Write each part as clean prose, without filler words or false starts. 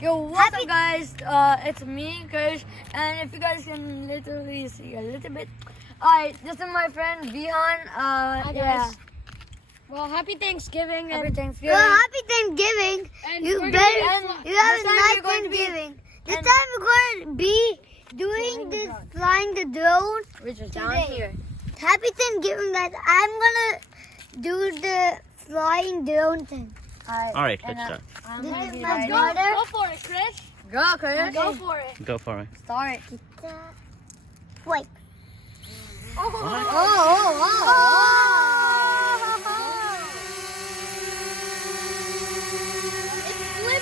Yo, what's up, guys? It's me, Krish, and if you guys can literally see a little bit, alright, this is my friend Vihan. Hi, Yeah, guys. Well, happy Thanksgiving. happy And Thanksgiving. Well, happy Thanksgiving. And You we're better. gonna You have this a time nice we're going to be- Thanksgiving. This and- time we're going to be doing this flying the drone. Which is down today. here. Happy Thanksgiving, guys. I'm gonna do the flying drone thing. Alright, and, let's start. I'm This gonna is be my riding. brother. go for it, Chris. Go, Chris. Go for it. Go for it. Start. Wait. Oh.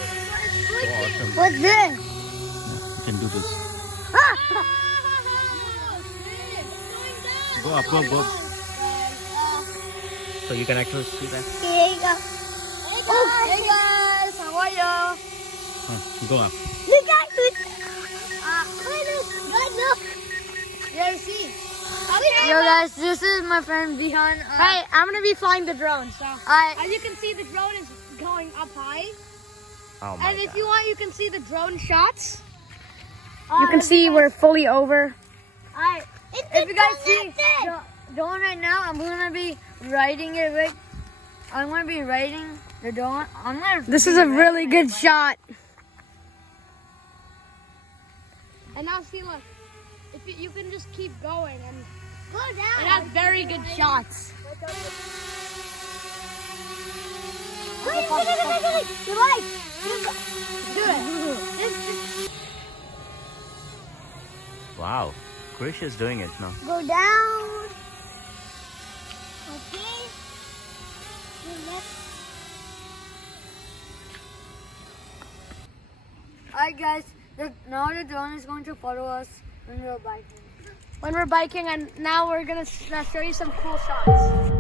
Awesome. What's this? You can do this. Go up, go up. So you can actually see that. Here you go. Hey guys, how are you? Go up. Look at this. Look. Yeah, see. Yo guys, this is my friend Vihan. Hey, I'm gonna be flying the drone. So I as you can see, the drone is going up high. Oh my And if God. you want, you can see the drone shots. You can see we're fully over. if you guys see the drone right now, I'm gonna be riding it right. I'm gonna be riding the drone. This is a really good shot. And now see, look. If you can just keep going, and Go it down. has very good shots. Wait. You like? Do it. Wow. Krish is doing it now. Go down. Okay. Alright guys, now the drone is going to follow us when we're biking. When we're biking, and now we're gonna show you some cool shots.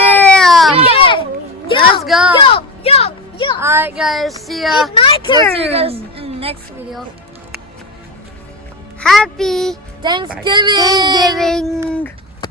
Yeah! Let's go! Yo. Alright guys, see ya. It's my We'll see you turn. guys in the next video. Happy Thanksgiving! Thanksgiving.